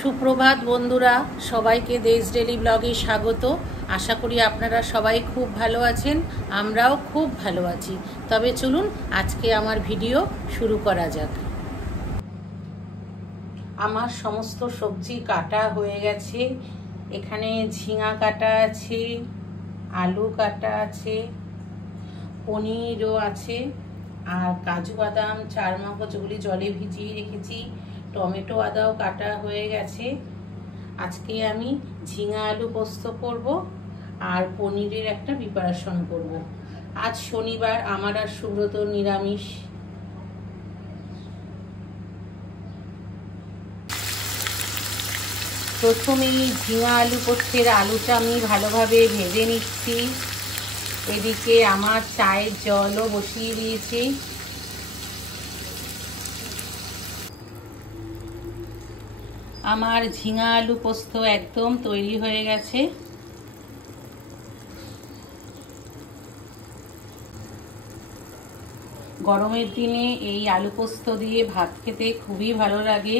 সুপ্রভাত বন্ধুরা, সবাইকে দেশ ডেলি ব্লগে স্বাগত। আশা করি আপনারা সবাই খুব ভালো আছেন, আমরাও খুব ভালো আছি। তবে চলুন আজকে আমার ভিডিও শুরু করা যাক। আমার সমস্ত সবজি কাটা হয়ে গেছে। এখানে ঝিঙা কাটা আছে, আলু কাটা আছে, পনিরও আছে, আর কাজু বাদাম চারমগজগুলি জলে ভিজিয়ে রেখেছি। টমেটো আদাও কাটা হয়ে গেছে। আজকে আমি ঝিঙা আলু পোস্ত করব আর পনিরের একটা প্রিপারেশন করব। আজ শনিবার, আমার আর সুব্রত নিরামিষ। প্রথমেই ঝিঙা আলু পোস্তের আলুটা আমি ভালোভাবে ভেজে নিচ্ছি। এদিকে আমার চায়ের জলও বসিয়ে দিয়েছি। আমার ঝিঙা আলু পোস্ত একদম তৈরি হয়ে গেছে। গরমের দিনে এই আলু পোস্ত দিয়ে ভাত খেতে খুবই ভালো লাগে।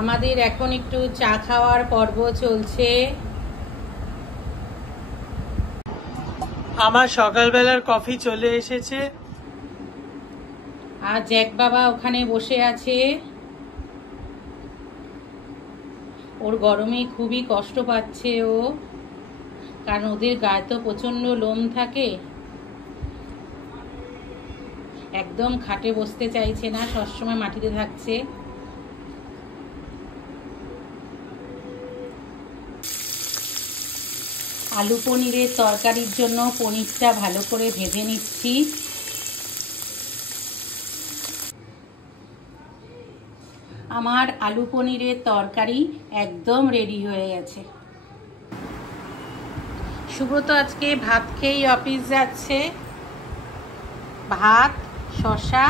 আমাদের এখন একটু চা খাওয়ার পর্ব চলছে। আমার সকালবেলার কফি চলে এসেছে। আর জ্যাক বাবা ওখানে বসে আছে। ওর গরমে খুবই কষ্ট পাচ্ছে ও, কারণ ওদের গায়ে তো প্রচন্ড লোম থাকে। একদম খাটে বসতে চাইছে না, সবসময় মাটিতে থাকছে। আলু পনিরের তরকারির জন্য পনিরটা ভালো করে ভেজে নিচ্ছি। আমার আলু পনিরের তরকারি একদম রেডি হয়ে গেছে। সুব্রত আজকে ভাত খেয়েই অফিস যাচ্ছে। ভাত, শসা,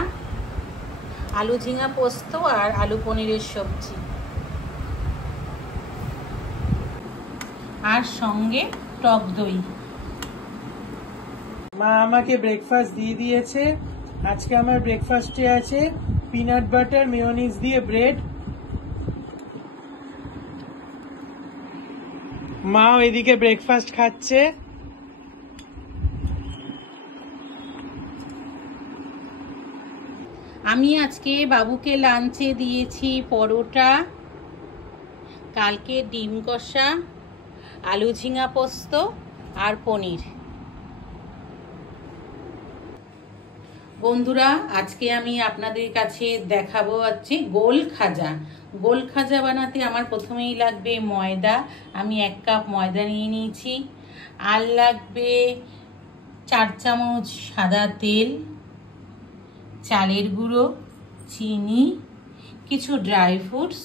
আলু ঝিঙা পোস্ত আর আলু পনিরের সবজি, আর সঙ্গে টক দই। মা আমাকে ব্রেকফাস্ট দিয়ে দিয়েছে। আজকে আমার ব্রেকফাস্টে আছে পিনাট বাটার মেয়োনিজ দিয়ে ব্রেড। মাও এদিকে ব্রেকফাস্ট খাচ্ছে। আমি আজকে বাবুকে লাঞ্চে দিয়েছি পরোটা, কালকে ডিম কষা, আলু ঝিঙা পোস্ত আর পনির। বন্ধুরা, আজকে আমি আপনাদের কাছে দেখাবো হচ্ছে গোল খাজা। গোল খাজা বানাতে আমার প্রথমেই লাগবে ময়দা। আমি 1 কাপ ময়দা নিয়ে নিয়েছি। আর লাগবে 4 চামচ সাদা তেল, চালের গুঁড়ো, চিনি, কিছু ড্রাই ফ্রুটস,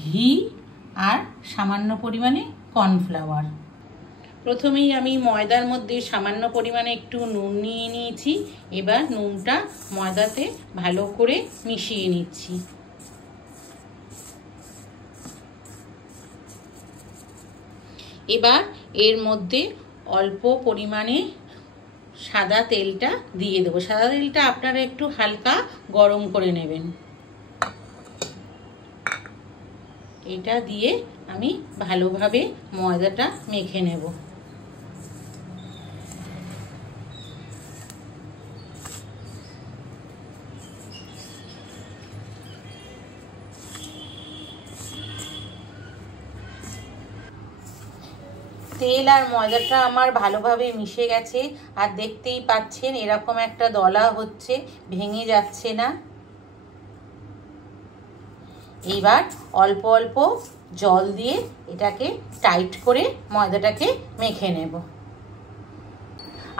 ঘি আর সামান্য পরিমাণে কর্নফ্লাওয়ার। প্রথমেই আমি ময়দার মধ্যে সামান্য পরিমাণে একটু নুন নিয়ে নিয়েছি। এবার নুনটা ময়দাতে ভালো করে মিশিয়ে নিচ্ছি। এবার এর মধ্যে অল্প পরিমাণে সাদা তেলটা দিয়ে দেবো। সাদা তেলটা আপনারা একটু হালকা গরম করে নেবেন। এটা দিয়ে আমি ভালোভাবে ময়দাটা মেখে নেব। তেল আর ময়দাটা আমার ভালোভাবে মিশে গেছে, আর দেখতেই পাচ্ছেন এরকম একটা দলা হচ্ছে, ভেঙে যাচ্ছে না। এইবার অল্প অল্প জল দিয়ে এটাকে টাইট করে ময়দাটাকে মেখে নেব।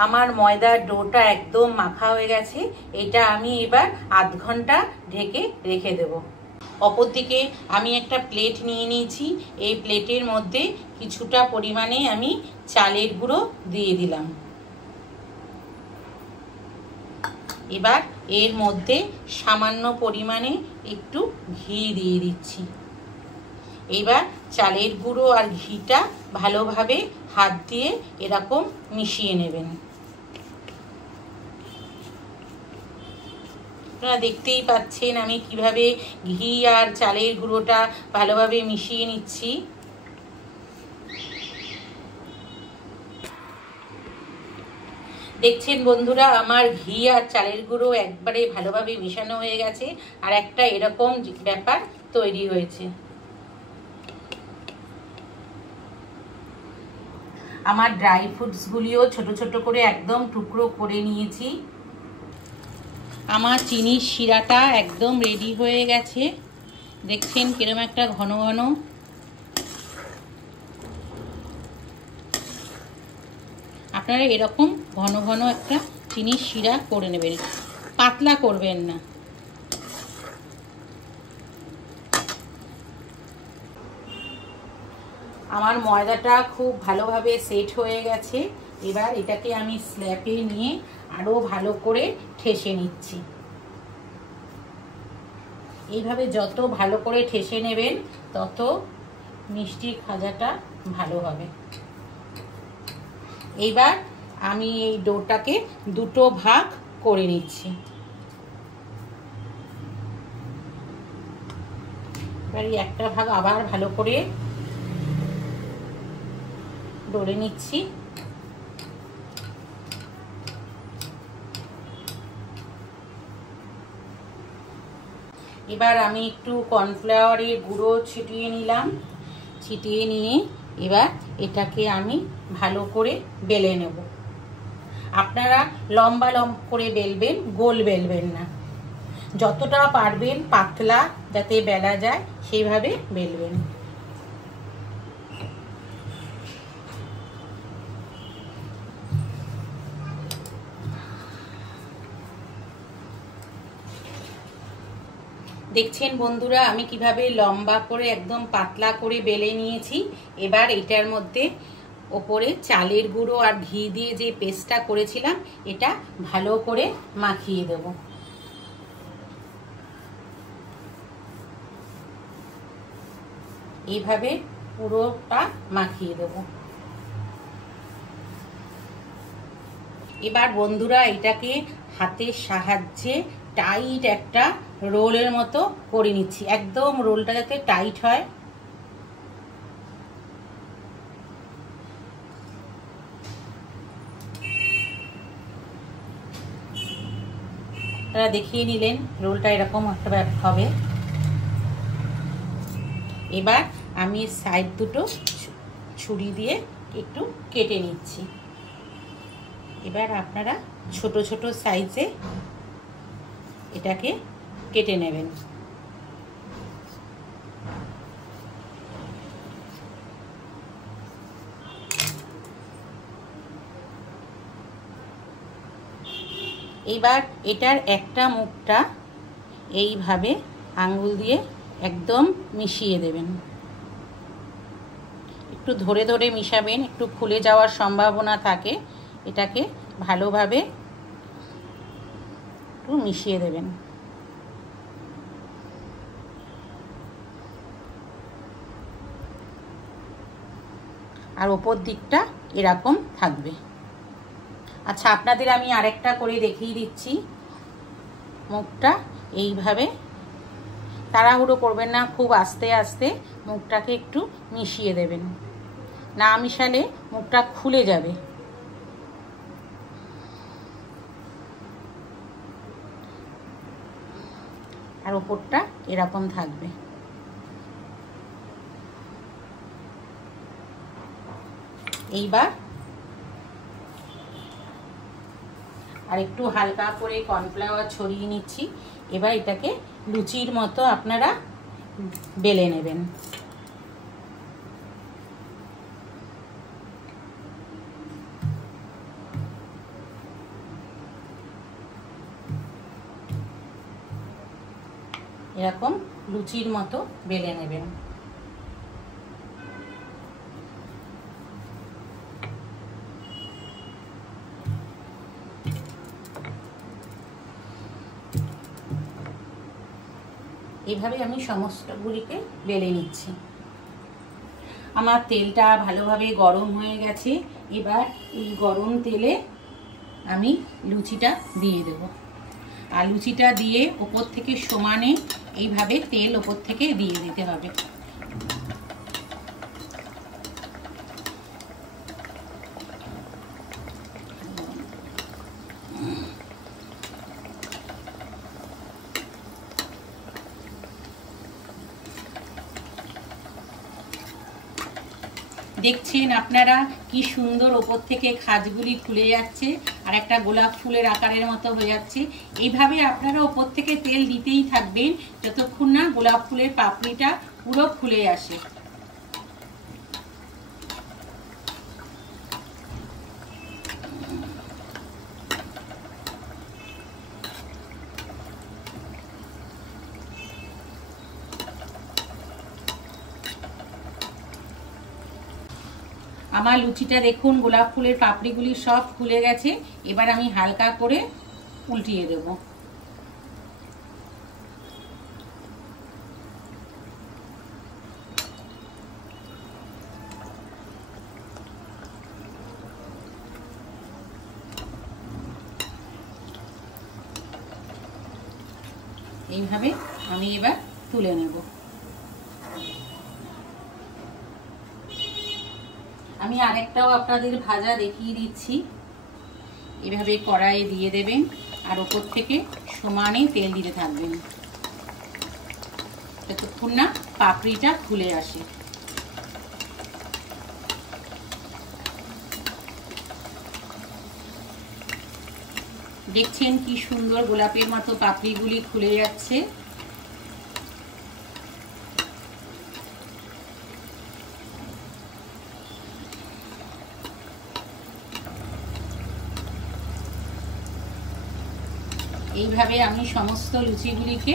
আমার ময়দার ডোটা একদম মাখা হয়ে গেছে। এটা আমি এবার আধ ঘন্টা ঢেকে রেখে দেব। অপরদিকে আমি একটা প্লেট নিয়ে নিয়েছি। এই প্লেটের মধ্যে কিছুটা পরিমাণে আমি চালের গুঁড়ো দিয়ে দিলাম। এবার এর মধ্যে সামান্য পরিমাণে একটু ঘি দিয়ে দিচ্ছি। এবার চালের গুঁড়ো আর ঘিটা ভালোভাবে হাত দিয়ে এরকম মিশিয়ে নেবেন। আপনারা দেখতেই পাচ্ছেন আমি কিভাবে ঘি আর চালের গুঁড়োটা ভালোভাবে মিশিয়ে নিচ্ছি। দেখছেন বন্ধুরা, আমার ঘি আর চালের গুঁড়ো একবারে ভালোভাবে মেশানো হয়ে গেছে আর একটা এরকম ব্যাপার তৈরি হয়েছে। আমার ড্রাই ফ্রুটসগুলিও ছোট ছোট করে একদম টুকরো করে নিয়েছি। আমার চিনির শিরাটা একদম রেডি হয়ে গেছে। দেখছেন কিরকম একটা ঘন ঘন। আপনারা এরকম ঘন ঘন একটা চিনির শিরা করে নেবেন, পাতলা করবেন না। আমার ময়দাটা খুব ভালোভাবে সেট হয়ে গেছে। এবার এটাকে আমি স্ল্যাপে নিয়ে আরো ভালো করে ঠেসে নিচ্ছি। এইভাবে যত ভালো করে ঠেসে নেবেন তত মিষ্টি খাজাটা ভালো হবে। এইবার আমি এই ডোটাকে দুটো ভাগ করে নিচ্ছি। এবার এই একটা ভাগ আবার ভালো করে ডলে নিচ্ছি। এবার আমি একটু কর্নফ্লাওয়ারের গুঁড়ো ছিটিয়ে নিলাম। ছিটিয়ে নিয়ে এবার এটাকে আমি ভালো করে বেলে নেব। আপনারা লম্বা লম্বা করে বেলবেন, গোল বেলবেন না। যতটা পারবেন পাতলা যাতে বেলা যায় সেইভাবে বেলবেন। দেখছেন বন্ধুরা আমি কিভাবে লম্বা করে একদম পাতলা করে বেলে নিয়েছি। এবার এটার মধ্যে ওপরে চালের গুঁড়ো আর ঘি দিয়ে যে পেস্টটা করেছিলাম এটা ভালো করে মাখিয়ে দেব। এইভাবে পুরোটা মাখিয়ে দেব। এবার বন্ধুরা এটাকে হাতের সাহায্যে টাইট একটা রোলের মতো করে নিচ্ছি। একদম রোলটা যাতে টাইট হয়। আপনারা দেখিয়ে নিলেন রোলটা এরকম একটা হবে। এবার আমি সাইড দুটো ছুরি দিয়ে একটু কেটে নিচ্ছি। এবার আপনারা ছোট ছোট সাইজে এটাকে কেটে নেবেন। এইবার এটার একটা মুখটা এইভাবে আঙ্গুল দিয়ে একদম মিশিয়ে দেবেন। একটু ধরে ধরে মিশাবেন, একটু খুলে যাওয়ার সম্ভাবনা থাকে। এটাকে ভালোভাবে একটু মিশিয়ে দেবেন। আর ওপর দিকটা এরকম থাকবে। আচ্ছা আপনাদের আমি আরেকটা করে দেখিয়ে দিচ্ছি। মুখটা এইভাবে তাড়াহুড়ো করবেন না, খুব আস্তে আস্তে মুখটাকে একটু মিশিয়ে দেবেন। না মিশালে মুখটা খুলে যাবে। আর ওপরটা এরকম থাকবে। এইবার আর একটু হালকা করে কর্নফ্লাওয়ার ছড়িয়ে নিচ্ছি। এবার এটাকে লুচির মতো আপনারা বেলে নেবেন। এরকম লুচির মতো বেলে নেবেন। এইভাবে আমি সমস্তগুলিকে বেলে নিচ্ছি। আমার তেলটা ভালোভাবে গরম হয়ে গেছে। এবার এই গরম তেলে আমি লুচিটা দিয়ে দেব। আর লুচিটা দিয়ে ওপর থেকে সমানে এইভাবে তেল ওপর থেকে দিয়ে দিতে হবে। দেখছেন আপনারা কি সুন্দর ওপর থেকে খাজগুলি খুলে যাচ্ছে আর একটা গোলাপ ফুলের আকারের মতো হয়ে যাচ্ছে। এইভাবে আপনারা ওপর থেকে তেল দিতেই থাকবেন যতক্ষণ না গোলাপ ফুলের পাপড়িটা পুরো খুলে আসে। আমার লুচিটা দেখুন গোলাপ ফুলের পাপড়িগুলি সব খুলে গেছে। এবার আমি হালকা করে উল্টিয়ে দেব। এইভাবে আমি এবার তুলে নেব। আমি আরেকটাও আপনাদের ভাজা দেখিয়ে দিচ্ছি। এভাবে কড়াইয়ে দিয়ে দেবেন আর ওপর থেকে সমানে তেল দিতে থাকবেন যতক্ষণ না পাপড়িটা খুলে আসে। দেখছেন কি সুন্দর গোলাপের মতো পাপড়িগুলি খুলে যাচ্ছে। এইভাবে আমি সমস্ত লুচিগুলিকে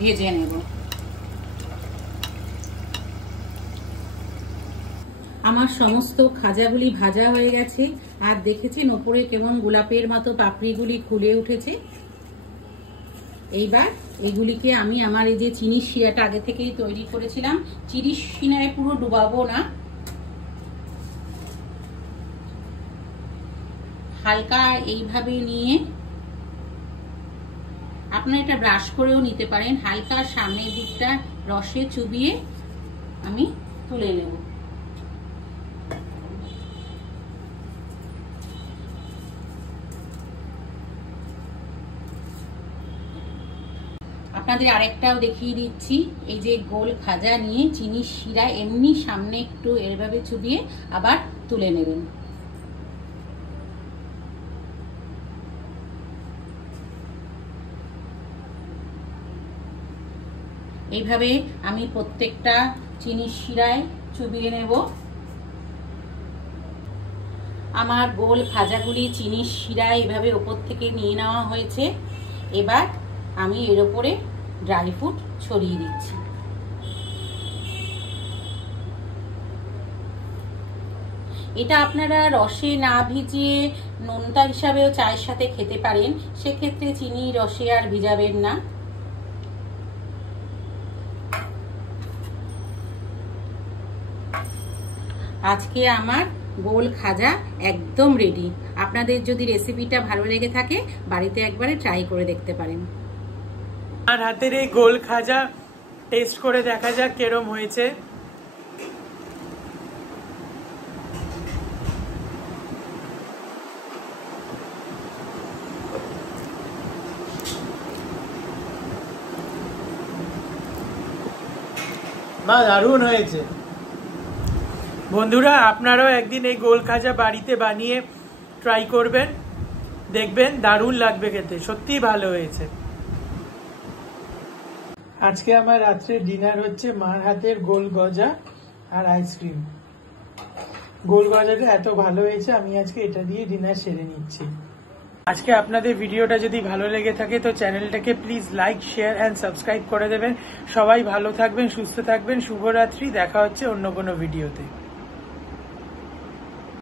ভেজে নেব। আমার সমস্ত খাজাগুলি ভাজা হয়ে গেছে আর দেখেছেন ওপরে কেমন গোলাপের মতো পাপড়িগুলি খুলে উঠেছে। এইবার এগুলিকে আমি আমার এই যে চিনির শিরাটা আগে থেকেই তৈরি করেছিলাম, চিনির শিরায় পুরো ডুবাবো না, হালকা এইভাবে নিয়ে আপনারা এটা ব্রাশ করেও নিতে পারেন। হালকা সামনের দিকটা রসে চুবিয়ে আমি তুলে নেব। আপনাদের আরেকটাও দেখিয়ে দিচ্ছি। এই যে গোল খাজা নিয়ে চিনির শিরা এমনি সামনে একটু এভাবে চুবিয়ে আবার তুলে নেবেন। এইভাবে আমি প্রত্যেকটা চিনির শিরায় চুবিয়ে নেব। আমার গোল খাজাগুলি চিনির শিরায় এভাবে ওপর থেকে নিয়ে নেওয়া হয়েছে। এবার আমি এর উপরে ড্রাই ফ্রুট ছড়িয়ে দিচ্ছি। এটা আপনারা রসে না ভিজিয়ে নোনতা হিসাবেও চায়ের সাথে খেতে পারেন, সেক্ষেত্রে চিনি রসে আর ভিজাবেন না। আজকে আমার গোল খাজা একদম রেডি। আপনাদের যদি রেসিপিটা ভালো লেগে থাকে বাড়িতে একবারে ট্রাই করে দেখতে পারেন। আমার হাতের এই গোল খাজা টেস্ট করে দেখা যাক কেরম হয়েছে। মা দারুণ হয়েছে। বন্ধুরা আপনারাও একদিন এই গোল খাজা বাড়িতে বানিয়ে ট্রাই করবেন, দেখবেন দারুণ লাগবে খেতে, সত্যিই ভালো হয়েছে। আজকে আমার রাত্রে ডিনার হচ্ছে মার হাতের গোল গজা আর আইসক্রিম। গোল গজাটা এত ভালো হয়েছে আমি আজকে এটা দিয়ে ডিনার সেরে নিচ্ছি। আজকে আপনাদের ভিডিওটা যদি ভালো লেগে থাকে তো চ্যানেলটাকে please like, share and subscribe করে দেবেন। সবাই ভালো থাকবেন, সুস্থ থাকবেন। শুভরাত্রি। দেখা হচ্ছে অন্য কোনো ভিডিওতে।